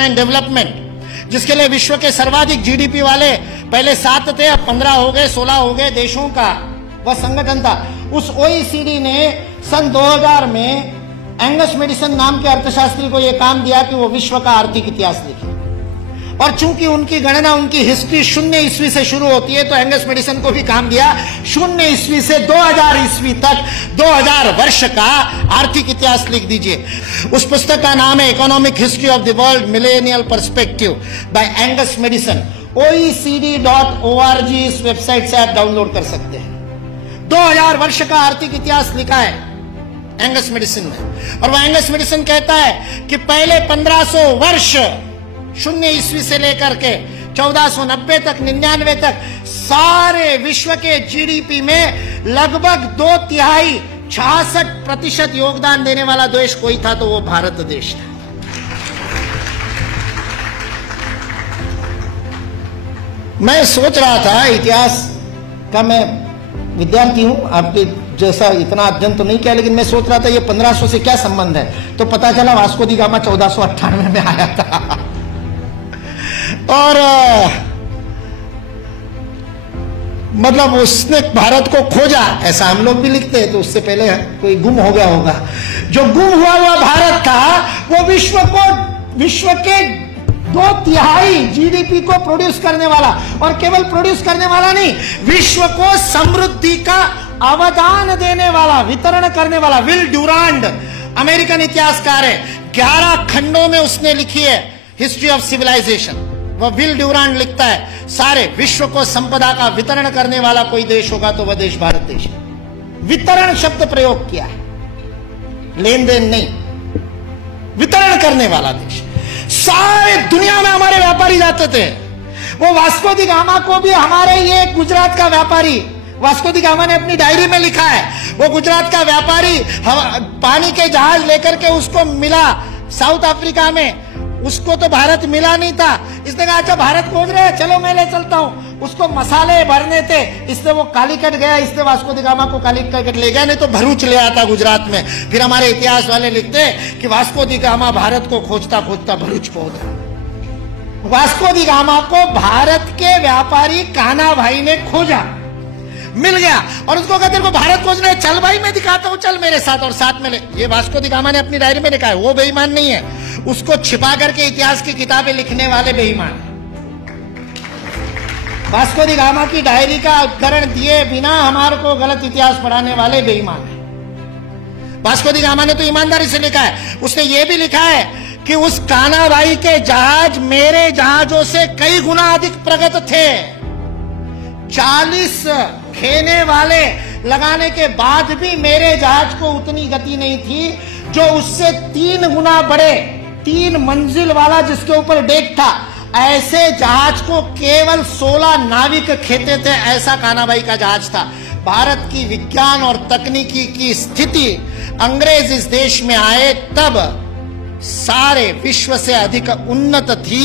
And development, जिसके लिए विश्व के सर्वाधिक जीडीपी वाले पहले 7 थे, अब 15 हो गए, 16 हो गए देशों का वह संगठन था। उस ओईसीडी ने सन 2000 में एंगस मैडिसन नाम के अर्थशास्त्री को यह काम दिया कि वो विश्व का आर्थिक इतिहास लिखे। और चूंकि उनकी गणना, उनकी हिस्ट्री 0 ईस्वी से शुरू होती है, तो एंगस मैडिसन को भी काम दिया 0 ईस्वी से 2000 ईस्वी तक 2000 वर्ष का आर्थिक इतिहास लिख दीजिए। उस पुस्तक का नाम है economic history of the world millennial perspective by Angus Maddison. OECD.org इस वेबसाइट से आप डाउनलोड कर सकते हैं। 2000 वर्ष का आर्थिक इतिहास लिखा है एंगस मैडिसन ने। और वह एंगस मैडिसन कहता है कि पहले 1500 वर्ष 0 ईस्वी से लेकर के 1490 तक 99 तक सारे विश्व के जीडीपी में लगभग 2/3 66% योगदान देने वाला देश कोई था तो वो भारत देश था। मैं सोच रहा था, इतिहास का मैं विद्यार्थी हूं, आपके जैसा इतना अध्ययन तो नहीं किया, लेकिन मैं सोच रहा था ये 1500 से क्या संबंध है। तो पता चला वास्को दी गामा 1498 में आया था। और मतलब उसने भारत को खोजा, ऐसा हम लोग भी लिखते हैं, तो उससे पहले कोई गुम हो गया होगा। जो गुम हुआ भारत था वो विश्व के 2/3 जीडीपी को प्रोड्यूस करने वाला, और केवल प्रोड्यूस करने वाला नहीं, विश्व को समृद्धि का अवदान देने वाला, वितरण करने वाला। विल ड्यूरांड अमेरिकन इतिहासकार है, 11 खंडों में उसने लिखी है हिस्ट्री ऑफ सिविलाइजेशन। वह विल ड्यूरांड लिखता है सारे विश्व को संपदा का वितरण करने वाला कोई देश होगा तो वह देश भारत देश है। वितरण शब्द प्रयोग किया है, लेन देन नहीं, वितरण करने वाला देश। सारे दुनिया में हमारे व्यापारी जाते थे। वो वास्को दी गामा को भी हमारे ये गुजरात का व्यापारी, वास्को दी गामा ने अपनी डायरी में लिखा है, वो गुजरात का व्यापारी पानी के जहाज लेकर के उसको मिला साउथ अफ्रीका में। उसको तो भारत मिला नहीं था, इसने कहा अच्छा भारत खोज रहे हैं, चलो मैं ले चलता हूं। उसको मसाले भरने थे, इससे वो कालीकट गया, इससे वास्को दी गामा को कालीकट ले गया, नहीं तो भरूच ले आता गुजरात में। फिर हमारे इतिहास वाले लिखते कि वास्को दी गामा भारत को खोजता खोजता भरूच पहुंच गया। वास्को दी गामा को भारत के व्यापारी कान्हा भाई ने खोजा, मिल गया, और उसको कहते हैं भारत खोज रहे, चल भाई मैं दिखाता हूं, चल मेरे साथ, और साथ में ले। ये वास्को दी गामा ने अपनी डायरी में लिखा है, वो बेईमान नहीं है, उसको छिपा करके इतिहास की किताबें लिखने वाले बेईमान। वास्को दी गामा की डायरी का उद्धरण दिए बिना हमारे को गलत इतिहास पढ़ाने वाले बेईमान है। वास्को दी गामा ने तो ईमानदारी से लिखा है, उसने ये भी लिखा है कि उस कान्हा भाई के जहाज मेरे जहाजों से कई गुना अधिक प्रगत थे। 40 खेने वाले लगाने के बाद भी मेरे जहाज को उतनी गति नहीं थी, जो उससे 3 गुना बड़े 3 मंजिल वाला जिसके ऊपर डेक था, ऐसे जहाज को केवल 16 नाविक खेते थे। ऐसा कान्हा भाई का जहाज था। भारत की विज्ञान और तकनीकी की स्थिति, अंग्रेज इस देश में आए तब सारे विश्व से अधिक उन्नत थी।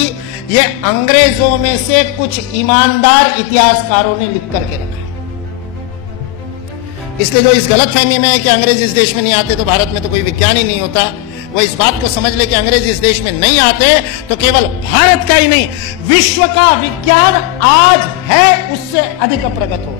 ये अंग्रेजों में से कुछ ईमानदार इतिहासकारों ने लिख करके रखा। इसलिए जो इस गलतफहमी में है कि अंग्रेज इस देश में नहीं आते तो भारत में तो कोई विज्ञान ही नहीं होता, वो इस बात को समझ ले कि अंग्रेज इस देश में नहीं आते तो केवल भारत का ही नहीं, विश्व का विज्ञान आज है उससे अधिक प्रगत हो।